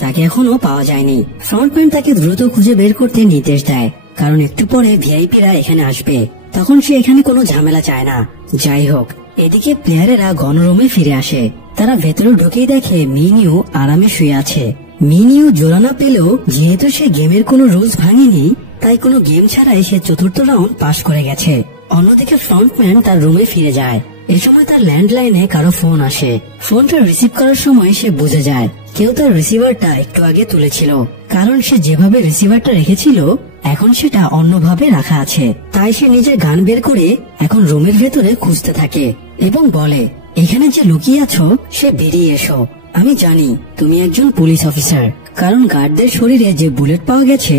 তাকে এখনো পাওয়া যায়নি। ফ্রন্টম্যান তাকে দ্রুত খুঁজে বের করতে নির্দেশ দেয়, কারণ একটু পরে ভিআইপিরা এখানে আসবে। তখন সে এখানে কোনো ঝামেলা চায় না। যাই হোক, এদিকে প্লেয়ারেরা গণরুমে ফিরে আসে। তারা ভেতরে ঢুকেই দেখে মিনিউ আরামে শুয়ে আছে। মিনিউ জোড়া না পেলেও যেহেতু সে গেমের কোনো রুলস ভাঙেনি, তাই কোনো গেম ছাড়াই সে চতুর্থ রাউন্ড পাস করে গেছে। অন্যদিকে ফ্রন্টম্যান তার রুমে ফিরে যায়। এই সময় তার ল্যান্ডলাইনে কারো ফোন আসে। ফোনটা রিসিভ করার সময় সে বুঝে যায় কেউ তার রিসিভারটা একটু আগে তুলেছিল, কারণ সে যেভাবে রিসিভারটা রেখেছিল এখন সেটা অন্যভাবে রাখা আছে। তাই সে নিজের গান বের করে এখন রুমের ভেতরে খুঁজতে থাকে এবং বলে, এখানে যে লুকিয়ে আছো সে বেরিয়ে এসো। আমি জানি তুমি একজন পুলিশ অফিসার, কারণ গার্ডদের শরীরে যে বুলেট পাওয়া গেছে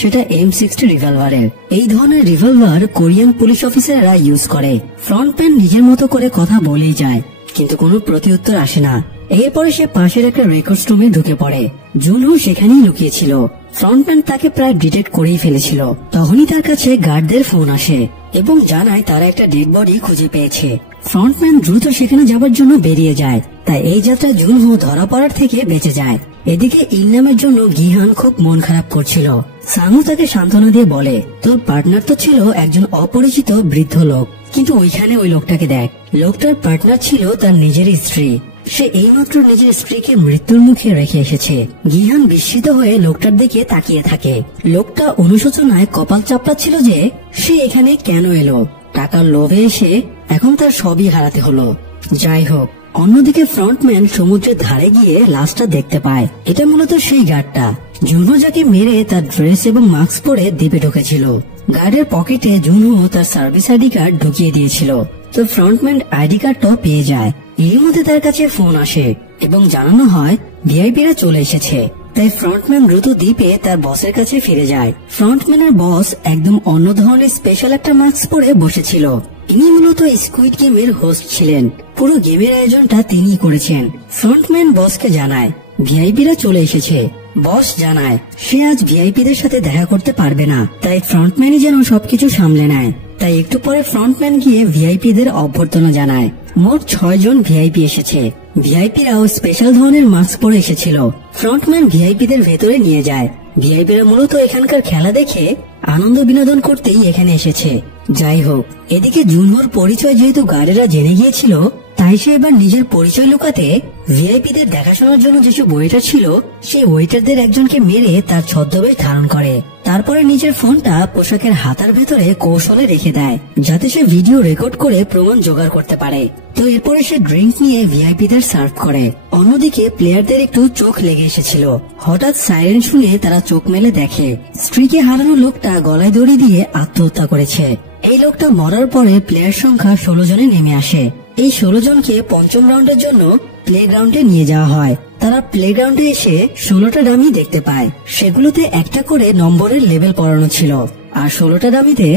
সেটা M60 রিভলভারের। এই ধরনের রিভলভার কোরিয়ান পুলিশ অফিসাররা ইউজ করে। ফ্রন্টম্যান নিজের মতো করে কথা বলেই যায়, কিন্তু কোনো প্রতিউত্তর আসে না। এরপরে সে পাশের একটা রেকর্ডস রুমে ঢুকে পড়ে। জুনহো সেখানেই লুকিয়েছিল। ফ্রন্টম্যান তাকে প্রায় ডিটেক্ট করেই ফেলেছিল। তখনই তার কাছে গার্ডদের ফোন আসে এবং জানায় তারা একটা ডেড বডি খুঁজে পেয়েছে। ফ্রন্টম্যান দ্রুত সেখানে যাবার জন্য বেরিয়ে যায়। তাই এই যাত্রা জুনহো ধরা পড়ার থেকে বেঁচে যায়। এদিকে ইলনামের জন্য গিহান খুব মন খারাপ করছিল। সাংহু তাকে সান্ত্বনা দিয়ে বলে, তোর পার্টনার তো ছিল একজন অপরিচিত বৃদ্ধ লোক, কিন্তু ওইখানে ওই লোকটাকে দেখ। লোকটার পার্টনার ছিল তার নিজের স্ত্রী। সে এইমাত্র নিজের স্ত্রীকে মৃত্যুর মুখে রেখে এসেছে। গিহান বিস্মিত হয়ে লোকটার দিকে তাকিয়ে থাকে। লোকটা অনুশোচনায় কপাল চাপড়াচ্ছিল যে সে এখানে কেন এলো। টাকার লোভে এসে এখন তার সবই হারাতে হলো। যাই হোক, অন্যদিকে ফ্রন্টম্যান সমুদ্রের ধারে গিয়ে লাশটা দেখতে পায়। এটা মূলত সেই গার্ডটা জুনহো যাকে মেরে তার ড্রেস এবং মাস্ক পরে দ্বীপে ঢুকেছিল। গার্ডের পকেটে জুনহো তার সার্ভিস আইডি কার্ড ঢুকিয়ে দিয়েছিল, তো ফ্রন্টম্যান আইডি কার্ডটাও পেয়ে যায়। এর মধ্যে তার কাছে ফোন আসে এবং জানানো হয় ভিআইপিরা চলে এসেছে। তাই ফ্রন্টম্যান দ্রুত দ্বীপে তার বসের কাছে ফিরে যায়। ফ্রন্টম্যানের বস একদম অন্য ধরনের স্পেশাল একটা মাস্ক পরে বসেছিল। ইনি মূলত স্কুইড গেমের হোস্ট ছিলেন। পুরো গেমের আয়োজনটা তিনিই করেছেন। ফ্রন্টম্যান বসকে জানায় ভিআইপিরা চলে এসেছে। বস জানায় সে আজ ভিআইপিদের সাথে দেখা করতে পারবে না, তাই ফ্রন্টম্যানই যেন সবকিছু সামলে নেয়। তাই একটু পরে ফ্রন্টম্যান গিয়ে ভিআইপিদের অভ্যর্থনা জানায়। মোট 6 জন ভিআইপি এসেছে। ভিআইপিরাও স্পেশাল ধরনের মাস্ক পরে এসেছিল। ফ্রন্টম্যান ভিআইপিদের ভেতরে নিয়ে যায়। ভিআইপিরা মূলত এখানকার খেলা দেখে আনন্দ বিনোদন করতেই এখানে এসেছে। যাই হোক, এদিকে জুনহোর পরিচয় যেহেতু গার্ডেরা জেনে গিয়েছিল, তাই সে এবার নিজের পরিচয় লুকাতে ভিআইপিদের দেখাশোনার জন্য যেসব ওয়েটার ছিল সেই ওয়েটারদের একজনকে মেরে তার ছদ্মবেশ ধারণ করে। তারপরে নিজের ফোনটা পোশাকের হাতার ভেতরে কৌশলে রেখে দেয়, যাতে সে ভিডিও রেকর্ড করে প্রমাণ জোগাড় করতে পারে। তো এরপরে সে ড্রিঙ্ক নিয়ে ভিআইপিদের সার্ভ করে। অন্যদিকে প্লেয়ারদের একটু চোখ লেগে এসেছিল। হঠাৎ সাইরেন শুনে তারা চোখ মেলে দেখে স্ত্রীকে হারানো লোকটা গলায় দড়ি দিয়ে আত্মহত্যা করেছে। এই লোকটা মরার পরে প্লেয়ার সংখ্যা 16 জনে নেমে আসে। এই 16 জনকে পঞ্চম রাউন্ডের জন্য প্লেগ্রাউন্ডে নিয়ে যাওয়া হয়। তারা প্লেগ্রাউন্ডে এসে 16টা ডামি দেখতে পায়। সেগুলোতে একটা করে নম্বরের লেভেল পড়ানো ছিল, আর 16টা ডামিতে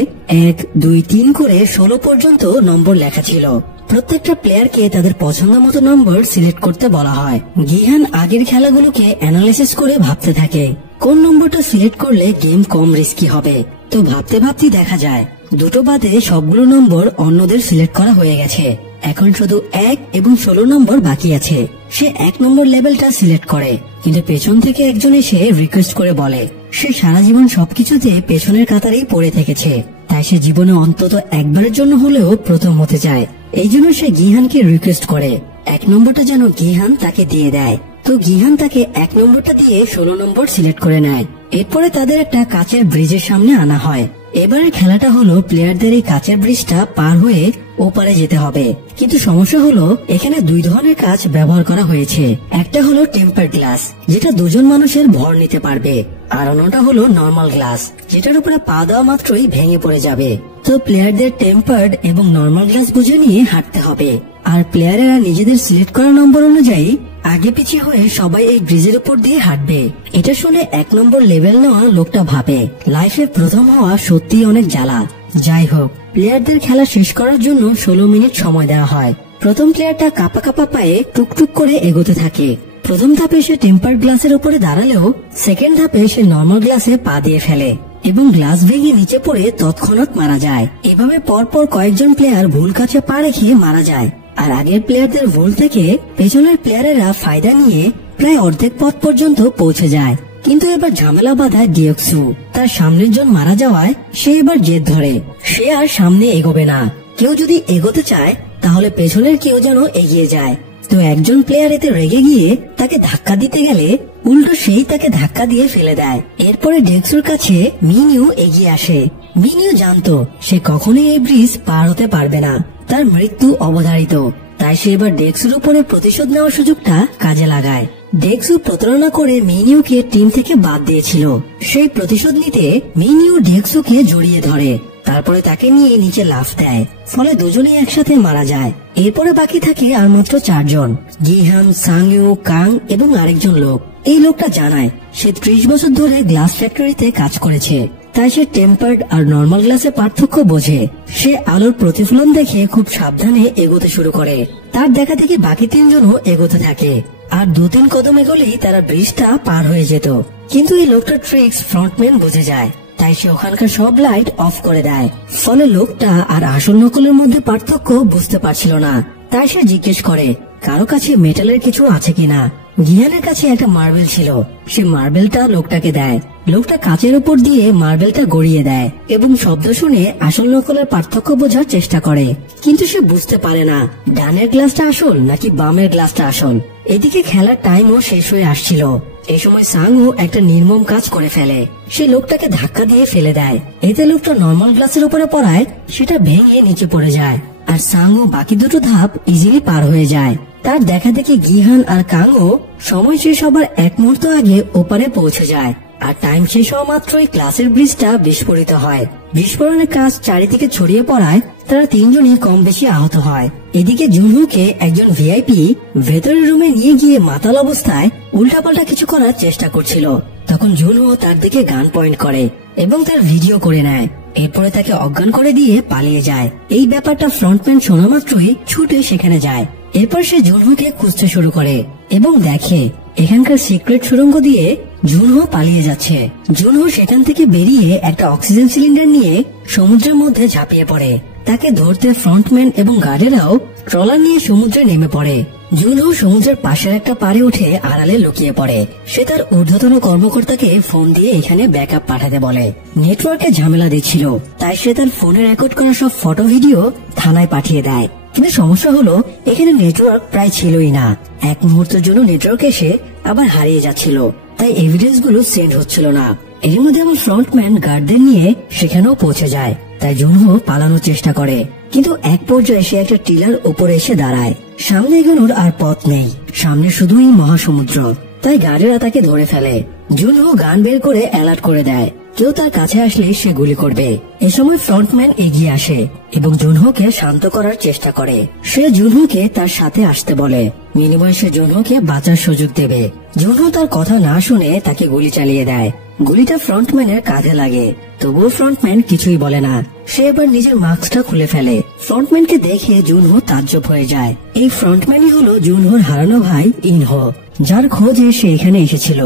1, 2, 3 করে 16 পর্যন্ত নম্বর লেখা ছিল। প্রত্যেকটা প্লেয়ারকে তাদের পছন্দ মতো নম্বর সিলেক্ট করতে বলা হয়। গিহান আগের খেলাগুলোকে অ্যানালাইসিস করে ভাবতে থাকে কোন নম্বরটা সিলেক্ট করলে গেম কম রিস্কি হবে। তো ভাবতে ভাবতেই দেখা যায় দুটো বাদে সবগুলো নম্বর অন্যদের সিলেক্ট করা হয়ে গেছে। এখন শুধু 1 এবং 16 নম্বর বাকি আছে। সে 1 নম্বর লেভেলটা সিলেক্ট করে, কিন্তু পেছন থেকে একজন এসে রিকোয়েস্ট করে বলে সে সারা জীবন সবকিছুতে পেছনের কাতারেই পড়ে থেকেছে, তাই সে জীবনে অন্তত একবারের জন্য হলেও প্রথম হতে চায়। এই জন্য সে গিহানকে রিকোয়েস্ট করে 1 নম্বরটা যেন গিহান তাকে দিয়ে দেয়। তো গিহান তাকে 1 নম্বরটা দিয়ে 16 নম্বর সিলেক্ট করে নেয়। এরপরে তাদের একটা কাচের ব্রিজের সামনে আনা হয়। এবারের খেলাটা হলো প্লেয়ারদের এই কাচের ব্রিজটা পার হয়ে ওপারে যেতে হবে। কিন্তু সমস্যা হলো এখানে 2 ধরনের কাচ ব্যবহার করা হয়েছে। একটা হলো টেম্পার গ্লাস, যেটা 2 জন মানুষের ভর নিতে পারবে, আর অন্যটা হলো নর্মাল গ্লাস, যেটার উপরে পা দেওয়া মাত্রই ভেঙে পড়ে যাবে। তো প্লেয়ারদের টেম্পার্ড এবং নর্মাল গ্লাস বুঝে নিয়ে হাঁটতে হবে, আর প্লেয়ারেরা নিজেদের সিলেক্ট করা নম্বর অনুযায়ী আগে পিছিয়ে হয়ে সবাই এই ব্রিজের উপর দিয়ে হাঁটবে। এটা শুনে 1 নম্বর লেভেল নেওয়া লোকটা ভাবে লাইফে প্রথম হওয়া সত্যি অনেক জ্বালা। যাই হোক, প্লেয়ারদের খেলা শেষ করার জন্য 16 মিনিট সময় দেওয়া হয়। প্রথম প্লেয়ারটা কাঁপা কাঁপা পায়ে টুকটুক করে এগোতে থাকে। প্রথম ধাপে সে টেম্পার্ড গ্লাসের উপরে দাঁড়ালেও সেকেন্ড ধাপে সে নর্মাল গ্লাসে পা দিয়ে ফেলে এবং গ্লাস ভেঙে নিচে পড়ে তৎক্ষণাৎ মারা যায়। এভাবে পরপর কয়েকজন প্লেয়ার ভুল কাছে পা রেখে মারা যায়। আর আগের প্লেয়ারদের ভুল থেকে পেছনের প্লেয়ারেরা ফায়দা নিয়ে প্রায় অর্ধেক পথ পর্যন্ত পৌঁছে যায়। কিন্তু এবার ঝামেলা বাঁধায় ডিওক্সু। তার সামনের জন মারা যাওয়ায় সে এবার জেদ ধরে, সে আর সামনে এগোবে না। কেউ যদি এগোতে চায় তাহলে পেছনের কেউ যেন এগিয়ে যায়। তো একজন প্লেয়ার এতে রেগে গিয়ে তাকে ধাক্কা দিতে গেলে উল্টো সেই তাকে ধাক্কা দিয়ে ফেলে দেয়। এরপরে ডিওক্সুর কাছে মিনিউ এগিয়ে আসে। মিনিউ জানতো সে কখনোই এই ব্রিজ পার হতে পারবে না, তার মৃত্যু অবধারিত। তাই সে এবার ডেক্সুর উপরে প্রতিশোধ নেওয়ার সুযোগটা কাজে লাগায়। ডেক্সু প্রতারণা করে মিনিউকে টিম থেকে বাদ দিয়েছিল। সেই প্রতিশোধ নিতে মিনিউ ডেক্সুকে জড়িয়ে ধরে, তারপরে তাকে নিয়ে নিচে লাফ দেয়। ফলে দুজনেই একসাথে মারা যায়। এরপরে বাকি থাকে আর মাত্র 4 জন, গিহান, সাংইউ, কাং এবং আরেকজন লোক। এই লোকটা জানায় সে 30 বছর ধরে গ্লাস ফ্যাক্টরিতে কাজ করেছে, তাই সে টেম্পার্ড আর নর্মাল গ্লাসের পার্থক্য বোঝে। সে আলোর প্রতিফলন দেখে খুব সাবধানে এগোতে শুরু করে। তার দেখা থেকে বাকি 3 জনও এগোতে থাকে, আর 2-3 কদম এগোলেই তারা ব্রিজটা পার হয়ে যেত। কিন্তু এই লোকটার ট্রিক্স ফ্রন্টম্যান বুঝে যায়, তাই সে ওখানকার সব লাইট অফ করে দেয়। ফলে লোকটা আর আসল নকলের মধ্যে পার্থক্য বুঝতে পারছিল না। তাই সে জিজ্ঞেস করে কারো কাছে মেটালের কিছু আছে কিনা। গিয়ানের কাছে একটা মার্বেল ছিল, সে মার্বেলটা লোকটাকে দেয়। লোকটা কাচের উপর দিয়ে মার্বেলটা গড়িয়ে দেয় এবং শব্দ শুনে আসল নকলের পার্থক্য বোঝার চেষ্টা করে। কিন্তু সে বুঝতে পারে না ডানের গ্লাসটা আসল নাকি বামের গ্লাসটা আসল। এদিকে খেলার টাইমও শেষ হয়ে আসছিল। এই সময় সাংও একটা নির্মম কাজ করে ফেলে, সে লোকটাকে ধাক্কা দিয়ে ফেলে দেয়। এতে লোকটা নর্মাল গ্লাসের উপরে পড়ায় সেটা ভেঙে নিচে পড়ে যায়, আর সাংও বাকি 2টো ধাপ ইজিলি পার হয়ে যায়। তার দেখা দেখি গিহান আর কাংও সময় শেষ হবার 1 মুহূর্ত আগে ওপারে পৌঁছে যায়। আর টাইম শেষ হওয়া মাত্রই ক্লাসের ব্রিজটা বিস্ফোরিত হয়। বিস্ফোরণের কাজ চারিদিকে ছড়িয়ে পড়ায় তারা 3 জনই কম বেশি আহত হয়। এদিকে জুনহুকে একজন ভিআইপি ভেতরের রুমে নিয়ে গিয়ে মাতাল অবস্থায় উল্টাপাল্টা কিছু করার চেষ্টা করছিল। তখন জুনহু তার দিকে গান পয়েন্ট করে এবং তার ভিডিও করে নেয়। এরপরে তাকে অজ্ঞান করে দিয়ে পালিয়ে যায়। এই ব্যাপারটা ফ্রন্টম্যান শোনা মাত্রই ছুটে সেখানে যায়। এরপর সে জুনহুকে খুঁজতে শুরু করে এবং দেখে এখানকার সিক্রেট সুড়ঙ্গ দিয়ে জুনহু পালিয়ে যাচ্ছে। জুনহু সেখান থেকে বেরিয়ে একটা অক্সিজেন সিলিন্ডার নিয়ে সমুদ্রের মধ্যে ঝাঁপিয়ে পড়ে। তাকে ধরতে ফ্রন্টম্যান এবং গার্ডেরাও ট্রলার নিয়ে সমুদ্রে নেমে পড়ে। জুনহু সমুদ্রের পাশের একটা পাড়ে উঠে আড়ালে লুকিয়ে পড়ে। সে তার ঊর্ধ্বতন কর্মকর্তাকে ফোন দিয়ে এখানে ব্যাকআপ পাঠাতে বলে। নেটওয়ার্কে ঝামেলা দিচ্ছিল, তাই সে তার ফোনে রেকর্ড করা সব ফটো ভিডিও থানায় পাঠিয়ে দেয়। কিন্তু সমস্যা হলো এখানে নেটওয়ার্ক প্রায় ছিলই না। 1 মুহূর্তের জন্য নেটওয়ার্ক এসে আবার হারিয়ে যাচ্ছিল, তাই এভিডেন্স গুলো সেন্ড হচ্ছিল না। এর মধ্যে আমার ফ্রন্টম্যান গার্ডদের নিয়ে সেখানেও পৌঁছে যায়। তাই জুনহু পালানোর চেষ্টা করে, কিন্তু এক পর্যায়ে সে একটা টিলার উপরে এসে দাঁড়ায়। সামনে এগোনোর আর পথ নেই, সামনে শুধুই মহাসমুদ্র। তাই গার্ডেরা তাকে ধরে ফেলে। জুনহু গান বের করে অ্যালার্ট করে দেয়, কেউ তার কাছে আসলে সে গুলি করবে। এ সময় ফ্রন্টম্যান এগিয়ে আসে এবং জুনহুকে শান্ত করার চেষ্টা করে। সে জুনহুকে তার সাথে আসতে বলে, বিনিময়ে সে জুনহুকে বাঁচার সুযোগ দেবে। জুনহু তার কথা না শুনে তাকে গুলি চালিয়ে দেয়। গুলিটা ফ্রন্টম্যানের কাঁধে লাগে, তবুও ফ্রন্টম্যান কিছুই বলে না। সে এবার নিজের মাস্কটা খুলে ফেলে। ফ্রন্টম্যানকে দেখে জুনহু তাজ্জব হয়ে যায়। এই ফ্রন্টম্যানই হলো জুনহুর হারানো ভাই ইনহো, যার খোঁজে সে এখানে এসেছিল।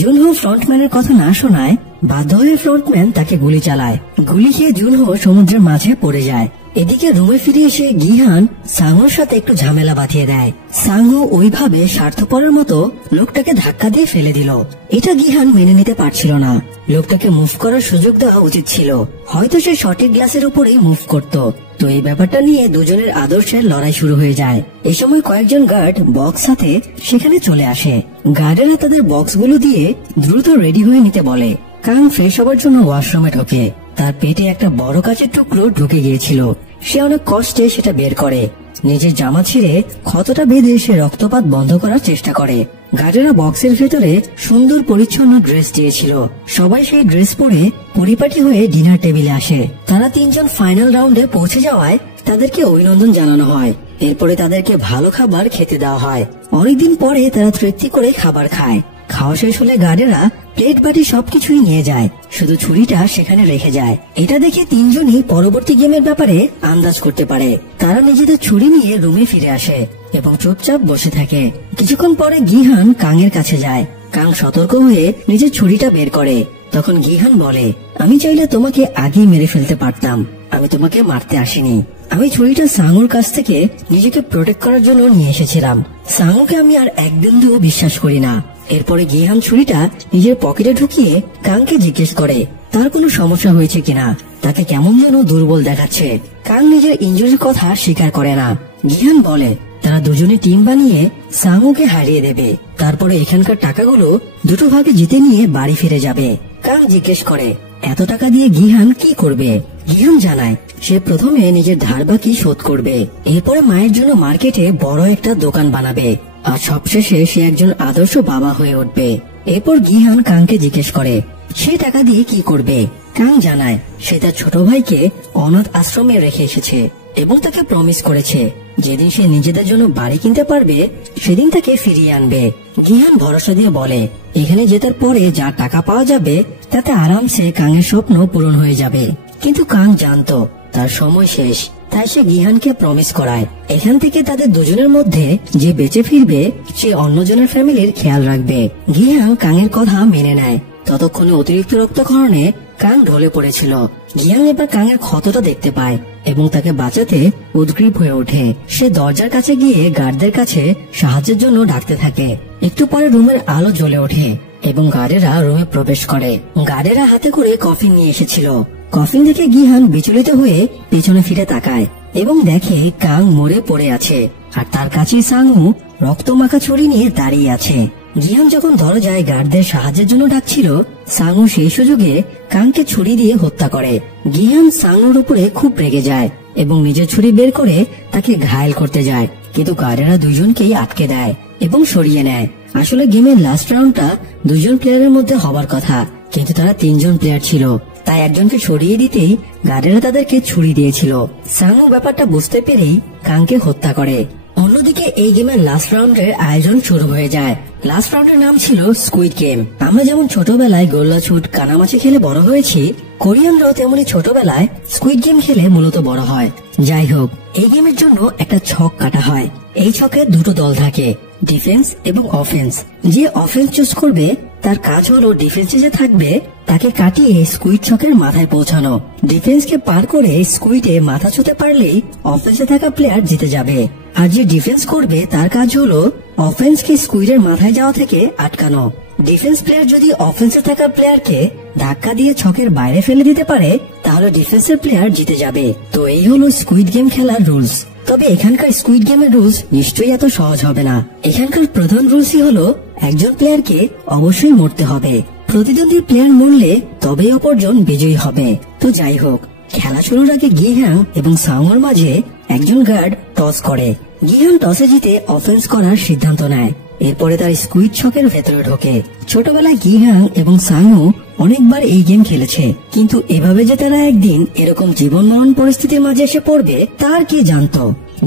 জুনহু ফ্রন্টম্যানের কথা না শোনায় বাধ্য হয়ে ফ্রন্টম্যান তাকে গুলি চালায়। গুলি খেয়ে জুনহু সমুদ্রের মাঝে পড়ে যায়। এদিকে রুমে ফিরে এসে গিহান সাংহুর সাথে একটু ঝামেলা বাঁধিয়ে দেয়। সাংহু ওইভাবে স্বার্থপরের মতো লোকটাকে ধাক্কা দিয়ে ফেলে দিল। এটা গিহান মেনে নিতে পারছিল না। লোকটাকে মুভ করার সুযোগ দেওয়া উচিত ছিল, হয়তো সে সঠিক গ্লাসের উপরেই মুভ করত। তো এই ব্যাপারটা নিয়ে দুজনের আদর্শের লড়াই শুরু হয়ে যায়। এই সময় কয়েকজন গার্ড বক্স সাথে সেখানে চলে আসে। গার্ডেরা তাদের বক্সগুলো দিয়ে দ্রুত রেডি হয়ে নিতে বলে। কারণ ফ্রেশ হবার জন্য ওয়াশরুমে ঢোকে। তার পেটে একটা বড় কাচের টুকরো ঢুকে গিয়েছিল। সে অনেক কষ্টে সেটা বের করে। নিজের জামা ছিঁড়ে ক্ষতটা বেঁধে সে রক্তপাত বন্ধ করার চেষ্টা করে। গার্ডেরা বক্সের ভেতরে সুন্দর পরিচ্ছন্ন ড্রেস দিয়েছিল। সবাই সেই ড্রেস পরে পরিপাটি হয়ে ডিনার টেবিলে আসে। তারা 3 জন ফাইনাল রাউন্ডে পৌঁছে যাওয়ায় তাদেরকে অভিনন্দন জানানো হয়। এরপরে তাদেরকে ভালো খাবার খেতে দেওয়া হয়। অনেকদিন পরে তারা তৃপ্তি করে খাবার খায়। খাওয়া শেষ হলে গার্ডেরা প্লেট বাটি সবকিছুই নিয়ে যায়, শুধু ছুরিটা সেখানে রেখে যায়। এটা দেখে 3 জনই পরবর্তী গেমের ব্যাপারে আন্দাজ করতে পারে। তারা নিজেদের ছুরি নিয়ে রুমে ফিরে আসে এবং চুপচাপ বসে থাকে। কিছুক্ষণ পরে গিহান কাংয়ের কাছে যায়। কাং সতর্ক হয়ে নিজের ছুরিটা বের করে। তখন গিহান বলে, আমি চাইলে তোমাকে আগেই মেরে ফেলতে পারতাম, আমি তোমাকে মারতে আসিনি। আমি ছুরিটা সাঙ্গুর কাছ থেকে নিজেকে প্রোটেক্ট করার জন্য নিয়ে এসেছিলাম। সাঙ্গুকে আমি আর এক বিন্দুও বিশ্বাস করি না। এরপরে গিহান ছুরিটা নিজের পকেটে ঢুকিয়ে কাংকে জিজ্ঞেস করে তার কোনো সমস্যা হয়েছে কিনা, তাকে কেমন যেন দুর্বল দেখাচ্ছে। কাং নিজের ইনজুরির কথা স্বীকার করে না। গিহান বলে তারা দুজনে টিম বানিয়ে সাঙ্গুকে হারিয়ে দেবে, তারপরে এখানকার টাকাগুলো দুটো ভাগে জিতে নিয়ে বাড়ি ফিরে যাবে। কাং জিজ্ঞেস করে এত টাকা দিয়ে গিহান কি করবে। গিহান জানায় সে প্রথমে নিজের ধার বাকি শোধ করবে, এরপরে মায়ের জন্য মার্কেটে বড় একটা দোকান বানাবে, আর সবশেষে সে একজন আদর্শ বাবা হয়ে উঠবে। এরপর গিহান কাংকে জিজ্ঞেস করে সে টাকা দিয়ে কি করবে। কাং জানায় সে তার ছোট ভাইকে অনাথ আশ্রমে রেখে এসেছে এবং তাকে প্রমিস করেছে যেদিন সে নিজেদের জন্য বাড়ি কিনতে পারবে সেদিন তাকে ফিরিয়ে আনবে। গিহান ভরসা দিয়ে বলে এখানে জেতার পরে যা টাকা পাওয়া যাবে তাতে আরামসে কাংয়ের স্বপ্ন পূরণ হয়ে যাবে। কিন্তু কাং জানতো তার সময় শেষ, তাই সে গিহানকে প্রমিস করায় এখান থেকে তাদের দুজনের মধ্যে যে বেঁচে ফিরবে সে অন্যজনের ফ্যামিলির খেয়াল রাখবে। গিহান কাংয়ের কথা মেনে নেয়। ততক্ষণে অতিরিক্ত রক্তক্ষরণে কাং ঢলে পড়েছিল। গিহান এবার কাংয়ের ক্ষতটা দেখতে পায় এবং তাকে বাঁচাতে উদ্গ্রীব হয়ে ওঠে। সে দরজার কাছে গিয়ে গার্ডদের কাছে সাহায্যের জন্য ডাকতে থাকে। একটু পরে রুমের আলো জ্বলে ওঠে এবং গার্ডেরা রুমে প্রবেশ করে। গার্ডেরা হাতে করে কফিন নিয়ে এসেছিল। কফিন দেখে গিহান বিচলিত হয়ে পেছনে ফিরে তাকায় এবং দেখে কাং মরে পড়ে আছে, আর তার কাছে সাঙ্গু রক্তমাখা ছুরি নিয়ে দাঁড়িয়ে আছে। গিহান যখন দরজায় গার্ডদের সাহায্যের জন্য ডাকছিল, সাঙ্গু সেই সুযোগে কাংকে ছুরি দিয়ে হত্যা করে। গিহান সাঙ্গুর উপরে খুব রেগে যায় এবং নিজের ছুরি বের করে তাকে ঘায়েল করতে যায়, কিন্তু গার্ডেরা দুজনকেই আটকে দেয় এবং সরিয়ে নেয়। আসলে গেমের লাস্ট রাউন্ডটা দুজন প্লেয়ারের মধ্যে হবার কথা, কিন্তু তারা 3 জন প্লেয়ার ছিল, তাই একজনকে সরিয়ে দিতেই গার্ডেরা তাদেরকে ছুরি দিয়েছিল। সাঙ্গু ব্যাপারটা বুঝতে পেরেই কাংকে হত্যা করে। অন্যদিকে এই গেমের লাস্ট রাউন্ডের আয়োজন শুরু হয়ে যায়। লাস্ট রাউন্ডের নাম ছিল স্কুইড গেম। আমরা যেমন ছোটবেলায় গোল্লাছুট কানামাছি খেলে বড় হয়েছি, কোরিয়ানরাও তেমনি ছোটবেলায় স্কুইড গেম খেলে মূলত বড় হয়। যাই হোক, এই গেমের জন্য একটা ছক কাটা হয়। এই ছকে দুটো দল থাকে, ডিফেন্স এবং অফেন্স। যে অফেন্স চুজ করবে তার কাজ হলো ডিফেন্সে যে থাকবে তাকে কাটিয়ে স্কুইড ছকের মাথায় পৌঁছানো। ডিফেন্সকে পার করে স্কুইডে মাথা ছুঁতে পারলেই অফেন্সে থাকা প্লেয়ার জিতে যাবে, আর যে ডিফেন্স করবে তার কাজ হলো অফেন্সকে স্কুইডের মাথায় যাওয়া থেকে আটকানো। ডিফেন্স প্লেয়ার যদি অফেন্সে থাকা প্লেয়ারকে ধাক্কা দিয়ে ছকের বাইরে ফেলে দিতে পারে তাহলে ডিফেন্সের প্লেয়ার জিতে যাবে। তো এই হলো স্কুইড গেম খেলার রুলস। তবে এখানকার স্কুইড গেমের রুলস নিশ্চয়ই এত সহজ হবে না। এখানকার প্রধান রুলসই হলো একজন প্লেয়ারকে অবশ্যই মরতে হবে। প্রতিদ্বন্দ্বী প্লেয়ার মরলে তবেই অপরজন বিজয়ী হবে। তো যাই হোক, খেলা শুরুর আগে গিহান এবং সাঙ্গুর মাঝে একজন গার্ড টস করে। গিহান টসে জিতে অফেন্স করার সিদ্ধান্ত নেয়। এরপরে তার স্কুইড ছকের ভেতরে ঢোকে। ছোটবেলায় গিহান এবং সাঙ্গু অনেকবার এই গেম খেলেছে, কিন্তু এভাবে যে তারা একদিন এরকম জীবন মরণ পরিস্থিতির মাঝে এসে পড়বে তার কি জানতো।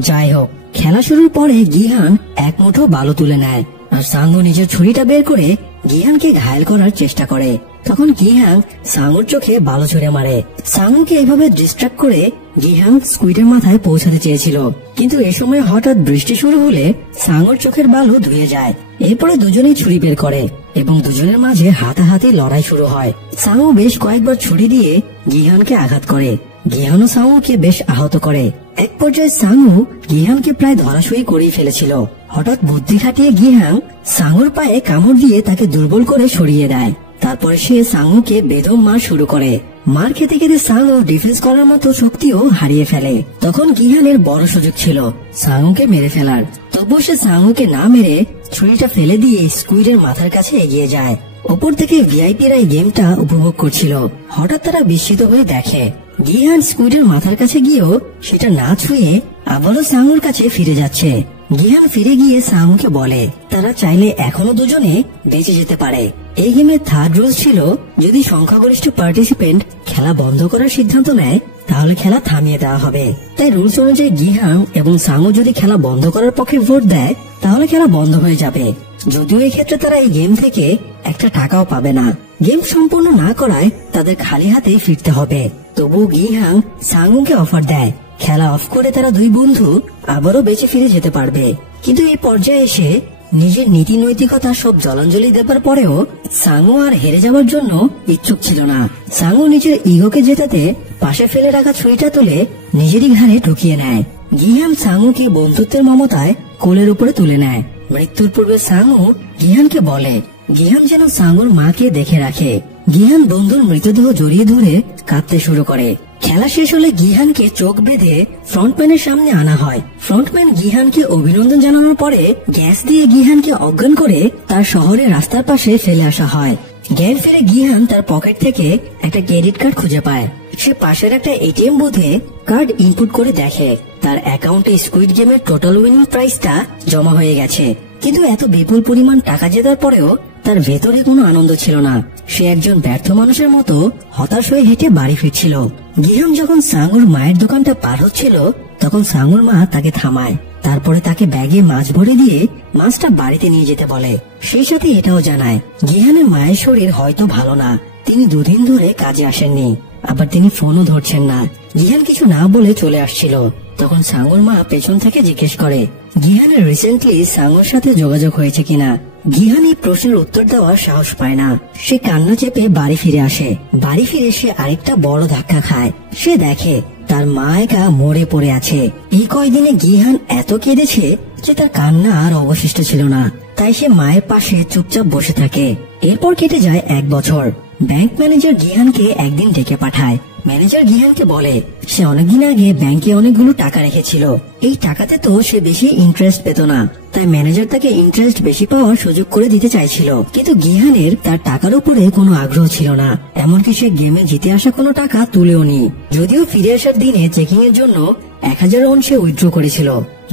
যাই হোক, খেলা শুরুর পরে গিহান এক মুঠো বালু তুলে নেয়, আর সাঙ্গু নিজের ছুরিটা বের করে গিহানকে ঘায়েল করার চেষ্টা করে। তখন গিহান সাঙ্গুর চোখে বালু ছুঁড়ে মারে। সাঙ্গুকে এভাবে ডিস্ট্রাক্ট করে গিহান স্কুইডের মাথায় পৌঁছাতে চেয়েছিল, কিন্তু এ সময় হঠাৎ বৃষ্টি শুরু হলে সাঙ্গুর চোখের বালু ধুয়ে যায়। এরপরে দুজনেই ছুরি বের করে এবং দুজনের মাঝে হাতাহাতি লড়াই শুরু হয়। সাঙ্গু বেশ কয়েকবার ছুরি দিয়ে গিহানকে আঘাত করে। গিহানও সাঙ্গুকে বেশ আহত করে। এক পর্যায়ে সাঙ্গু গিহানকে প্রায় ধরাশয়ী করেই ফেলেছিল। হঠাৎ বুদ্ধি খাটিয়ে গিহান সাঙ্গুর পায়ে কামড় দিয়ে তাকে দুর্বল করে সরিয়ে দেয়। তারপরে সে সাঙ্গুকে বেদম মার শুরু করে। মার খেতে খেতে সাঙ্গু ডিফেন্স করার মতো শক্তিও হারিয়ে ফেলে। তখন গিহানের বড় সুযোগ ছিল সাঙ্গুকে মেরে ফেলার, তবুও সে সাঙ্গুকে না মেরে ছুরিটা ফেলে দিয়ে স্কুইডের মাথার কাছে এগিয়ে যায়। ওপর থেকে ভিআইপিরা এই গেমটা উপভোগ করছিল। হঠাৎ তারা বিস্মিত হয়ে দেখে গিহান স্কুইডের মাথার কাছে গিয়েও সেটা না ছুঁয়ে আবারও সাঙ্গুর কাছে ফিরে যাচ্ছে। গিহান ফিরে গিয়ে সাঙ্গুকে বলে তারা চাইলে এখনো দুজনে বেঁচে যেতে পারে। এই গেমের থার্ড রুল ছিল যদি সংখ্যাগরিষ্ঠ পার্টিসিপেন্ট খেলা বন্ধ করার সিদ্ধান্ত নেয় তাহলে খেলা থামিয়ে দেওয়া হবে। তাই রুলস অনুযায়ী গিহান এবং সাঙ্গু যদি খেলা বন্ধ করার পক্ষে ভোট দেয় তাহলে খেলা বন্ধ হয়ে যাবে, যদিও এই ক্ষেত্রে তারা এই গেম থেকে একটা টাকাও পাবে না। গেম সম্পূর্ণ না করায় তাদের খালি হাতে ফিরতে হবে। তবু গিহান সাঙ্গুকে অফার দেয় খেলা অফ করে তারা দুই বন্ধু আবারও বেঁচে ফিরে যেতে পারবে। কিন্তু এই পর্যায়ে এসে নিজের নীতি নৈতিকতা সব জলাঞ্জলি দেবার পরেও সাঙ্গু আর হেরে যাওয়ার জন্য ইচ্ছুক ছিল না। সাঙ্গু নিজের ইগোকে জেতাতে পাশে ফেলে রাখা ছুরিটা তুলে নিজেরই ঘাড়ে ঢুকিয়ে নেয়। গিহান সাঙ্গুকে বন্ধুত্বের মমতায় কোলের উপরে তুলে নেয়। মৃত্যুর পূর্বে সাঙ্গু গিহানকে বলে গিহান যেন সাঙ্গুর মাকে দেখে রাখে। গিহান বন্ধুর মৃতদেহ জড়িয়ে ধরে কাঁদতে শুরু করে। খেলা শেষ হলে গিহানকে চোখ বেঁধে ফ্রন্টম্যানের সামনে আনা হয়। ফ্রন্টম্যান গিহানকে অভিনন্দন জানানোর পরে গ্যাস দিয়ে গিহানকে অজ্ঞান করে তার শহরের রাস্তার পাশে ফেলে আসা হয়। জ্ঞান ফিরে গিহান তার পকেট থেকে একটা ক্রেডিট কার্ড খুঁজে পায়। সে পাশের একটা এটিএম বুথে কার্ড ইনপুট করে দেখে তার অ্যাকাউন্টে স্কুইড গেমের টোটাল উইনিং প্রাইসটা জমা হয়ে গেছে। কিন্তু এত বিপুল পরিমাণ টাকা জেতার পরেও তার ভেতরে কোনো আনন্দ ছিল না। সে একজন ব্যর্থ মানুষের মতো হতাশ হয়ে হেঁটে বাড়ি ফিরছিল। গিহান যখন সাঙ্গুর মায়ের দোকানটা পার হচ্ছিল তখন সাঙ্গুর মা তাকে থামায়। তারপরে তাকে ব্যাগে মাছ ভরে দিয়ে মাছটা বাড়িতে নিয়ে যেতে বলে। সেই সাথে এটাও জানায় গিহানের মায়ের শরীর হয়তো ভালো না, তিনি 2 দিন ধরে কাজে আসেননি, আবার তিনি ফোনও ধরছেন না। গিহান কিছু না বলে চলে আসছিল। তখন সাঙ্গুর মা পেছন থেকে জিজ্ঞেস করে গিহানের রিসেন্টলি সাঙ্গুর সাথে যোগাযোগ হয়েছে কিনা। গিহান এই প্রশ্নের উত্তর দেওয়ার সাহস পায় না। সে কান্না চেপে বাড়ি ফিরে আসে। বাড়ি ফিরে সে আরেকটা বড় ধাক্কা খায়। সে দেখে তার মা একা মরে পড়ে আছে। এই কয়দিনে গিহান এত কেঁদেছে যে তার কান্না আর অবশিষ্ট ছিল না। তাই সে মায়ের পাশে চুপচাপ বসে থাকে। এরপর কেটে যায় 1 বছর। ব্যাংক ম্যানেজার গিহানকে একদিন ডেকে পাঠায়। ম্যানেজার গিহানকে বলে সে অনেকদিন আগে ব্যাংকে অনেকগুলো টাকা রেখেছিল। এই টাকাতে তো সে বেশি ইন্টারেস্ট পেত না, তাই ম্যানেজার তাকে ইন্টারেস্ট বেশি পাওয়ার সুযোগ করে দিতে চাইছিল। কিন্তু গিহানের তার টাকার উপরে কোনো আগ্রহ ছিল না, এমনকি সে গেমে জিতে আসা কোনো টাকা তুলেও নি। যদিও ফিরে আসার দিনে চেকিং এর জন্য 1000 ওন সে উইথড্র করেছিল।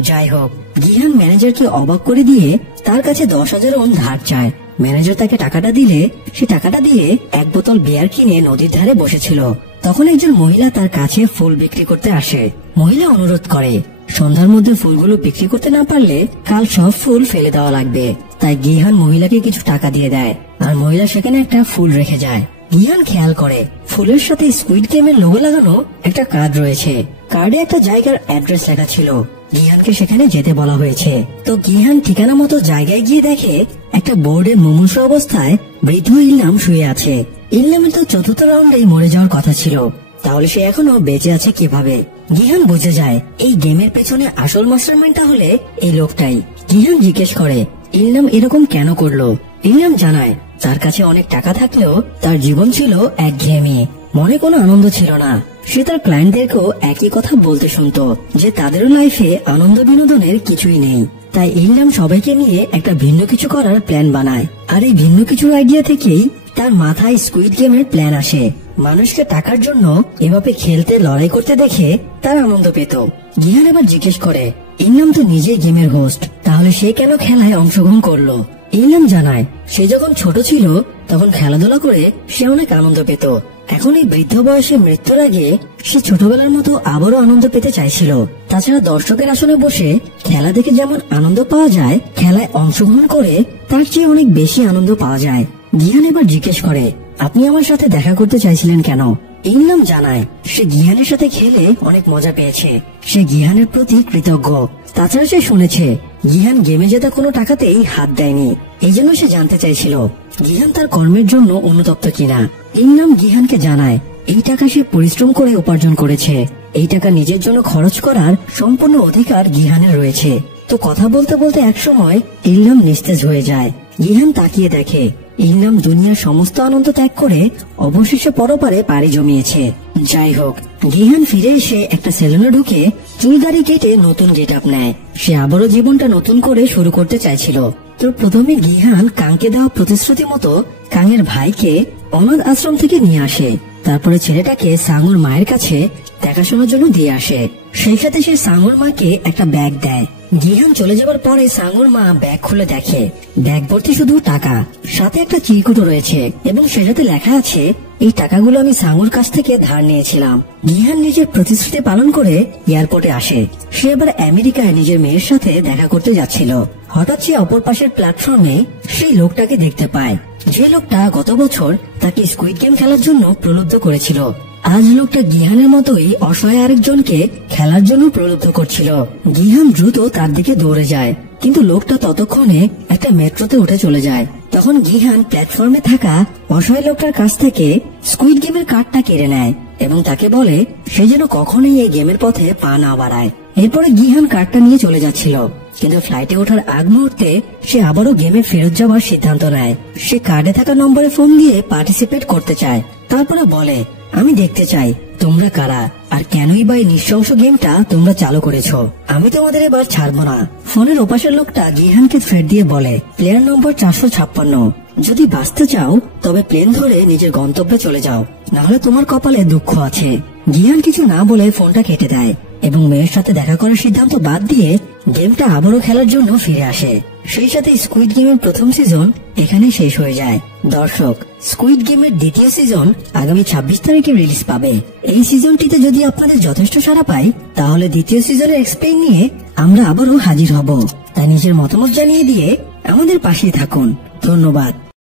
যাই হোক, গিহান ম্যানেজারকে অবাক করে দিয়ে তার কাছে 10,000 ওন ধার চায়। ম্যানেজার তাকে টাকাটা দিলে সে টাকাটা দিয়ে 1 বোতল বিয়ার কিনে নদীর ধারে বসেছিল। তখন একজন মহিলা তার কাছে ফুল বিক্রি করতে আসে। মহিলা অনুরোধ করে সন্ধ্যার মধ্যে ফুলগুলো বিক্রি করতে না পারলে কাল সব ফুল ফেলে দেওয়া লাগবে। তাই গিহান মহিলাকে কিছু টাকা দিয়ে দেয় আর মহিলা সেখানে একটা ফুল রেখে যায়। গিহান খেয়াল করে ফুলের সাথে স্কুইড গেমের লোগো লাগানো একটা কার্ড রয়েছে। কার্ডে একটা জায়গার অ্যাড্রেস লেখা ছিল। গিহানকে সেখানে যেতে বলা হয়েছে। তো গিহান ঠিকানা মতো জায়গায় গিয়ে দেখে একটা বোর্ডে মুমূর্ষু অবস্থায় বৃদ্ধ ইলনাম শুয়ে আছে। ইলনামের তো 4র্থ রাউন্ডেই মরে যাওয়ার কথা ছিল, তাহলে সে এখনো বেঁচে আছে কিভাবে? গিহান বুঝে যায় এই গেমের পেছনে আসল মাস্টারমাইন্ড তাহলে এই লোকটাই। গিহান জিজ্ঞেস করে ইলনাম এরকম কেন করলো। ইলনাম জানায় তার কাছে অনেক টাকা থাকলেও তার জীবন ছিল একঘেয়েমি, মনে কোনো আনন্দ ছিল না। সে তার ক্লায়েন্টদেরকেও একই কথা বলতে শুনতো যে তাদেরও লাইফে আনন্দ বিনোদনের কিছুই নেই। তাই ইলনাম সবাইকে নিয়ে একটা ভিন্ন কিছু করার প্ল্যান বানায়। আর এই ভিন্ন কিছুর আইডিয়া থেকেই তার মাথায় স্কুইড গেমের প্ল্যান আসে। মানুষকে টাকার জন্য এভাবে খেলতে লড়াই করতে দেখে তার আনন্দ পেত। গিহান এবার জিজ্ঞেস করে ইলনাম তো নিজেই গেমের হোস্ট, তাহলে সে কেন খেলায় অংশগ্রহণ করলো? ইলনাম জানায় সে যখন ছোট ছিল তখন খেলাধুলা করে সে অনেক আনন্দ পেত। এখন এই বৃদ্ধ বয়সে মৃত্যুর আগে সে ছোটবেলার মতো আবারও আনন্দ পেতে চাইছিল। তাছাড়া দর্শকের আসনে বসে খেলা দেখে যেমন আনন্দ পাওয়া যায়, খেলায় অংশগ্রহণ করে তার চেয়ে অনেক বেশি আনন্দ পাওয়া যায়। গিহান এবার জিজ্ঞেস করে আপনি আমার সাথে দেখা করতে চাইছিলেন কেন? ইলনাম জানায় সে গিহানের সাথে খেলে অনেক মজা পেয়েছে। সে গিহানের প্রতি কৃতজ্ঞ। তাছাড়া সে শুনেছে গিহান গেমে জেতা কোনো টাকাতেই হাত দেয়নি, এই জন্য সে জানতে চাইছিল গিহান তার কর্মের জন্য অনুতপ্ত কিনা। ইলনাম গিহানকে জানায় এই টাকা সে পরিশ্রম করে উপার্জন করেছে, এই টাকা নিজের জন্য খরচ করার সম্পূর্ণ অধিকার গিহানের রয়েছে। তো কথা বলতে বলতে একসময় ইলনাম নিস্তেজ হয়ে যায়। গিহান তাকিয়ে দেখে ইলনাম দুনিয়ার সমস্ত আনন্দ ত্যাগ করে অবশেষে পরপারে পাড়ি জমিয়েছে। যাই হোক, গিহান ফিরে এসে একটা সেলুনে ঢুকে চুল দাড়ি কেটে নতুন গেট আপ নেয়। সে আবারও জীবনটা নতুন করে শুরু করতে চাইছিল। তো প্রথমে গিহান কাংকে দেওয়া প্রতিশ্রুতি মতো কাংয়ের ভাইকে অনাথ আশ্রম থেকে নিয়ে আসে। তারপরে ছেলেটাকে সাঙ্গুর মায়ের কাছে দেখাশোনার জন্য দিয়ে আসে। সেই সাথে সে সাঙ্গুর মাকে একটা ব্যাগ দেয়। গিহান চলে যাবার পরে সাঙ্গুর মা ব্যাগ খুলে দেখে ব্যাগ ভর্তি শুধু টাকা, সাথে একটা চিরকুটও রয়েছে এবং সেটাতে লেখা আছে এই টাকাগুলো আমি সাঙ্গুর কাছ থেকে ধার নিয়েছিলাম। গিহান নিজের প্রতিশ্রুতি পালন করে এয়ারপোর্টে আসে। সে এবার আমেরিকায় নিজের মেয়ের সাথে দেখা করতে যাচ্ছিল। হঠাৎ সে অপর পাশের প্ল্যাটফর্মে সেই লোকটাকে দেখতে পায়, যে লোকটা গত বছর তাকে স্কুইড গেম খেলার জন্য প্রলুব্ধ করেছিল। আজ লোকটা গিহানের মতোই অসহায় আরেকজনকে খেলার জন্য প্রলুব্ধ করছিল। গিহান দ্রুত তার দিকে দৌড়ে যায়, কিন্তু লোকটা ততক্ষণে একটা মেট্রোতে উঠে চলে যায়। তখন গিহান প্ল্যাটফর্মে থাকা অসহায় লোকটার কাছ থেকে স্কুইড গেমের কার্ডটা কেড়ে নেয় এবং তাকে বলে সে যেন কখনোই এই গেমের পথে পা না বাড়ায়। এরপরে গিহান কার্ডটা নিয়ে চলে যাচ্ছিল, কিন্তু ফ্লাইটে ওঠার আগ মুহূর্তে সে আবারও গেমে ফেরত যাওয়ার সিদ্ধান্ত নেয়। সে কার্ডে থাকা নম্বরে ফোন দিয়ে পার্টিসিপেট করতে চায়। তারপরে বলে, আমি দেখতে চাই তোমরা কারা আর কেনই বা এই নৃশংস গেমটা তোমরা চালু করেছো। আমি তোমাদের এবার ছাড়বো না। ফোনের ওপাশের লোকটা গিহানকে থ্রেট দিয়ে বলে, প্লেয়ার নম্বর 456, যদি বাঁচতে চাও তবে প্লেন ধরে নিজের গন্তব্যে চলে যাও, নাহলে তোমার কপালে দুঃখ আছে। গিহান কিছু না বলে ফোনটা কেটে দেয় এবং মেয়ের সাথে দেখা করার সিদ্ধান্ত বাদ দিয়ে গেমটা আবারও খেলার জন্য ফিরে আসে। সেই সাথে স্কুইড গেমের প্রথম সিজন এখানে শেষ হয়ে যায়। দর্শক, স্কুইড গেমের দ্বিতীয় সিজন আগামী 26 তারিখে রিলিজ পাবে। এই সিজনটিতে যদি আপনাদের যথেষ্ট সাড়া পায়, তাহলে দ্বিতীয় সিজনের এক্সপ্লেইন নিয়ে আমরা আবারও হাজির হব। তাই নিজের মতামত জানিয়ে দিয়ে আমাদের পাশেই থাকুন। ধন্যবাদ।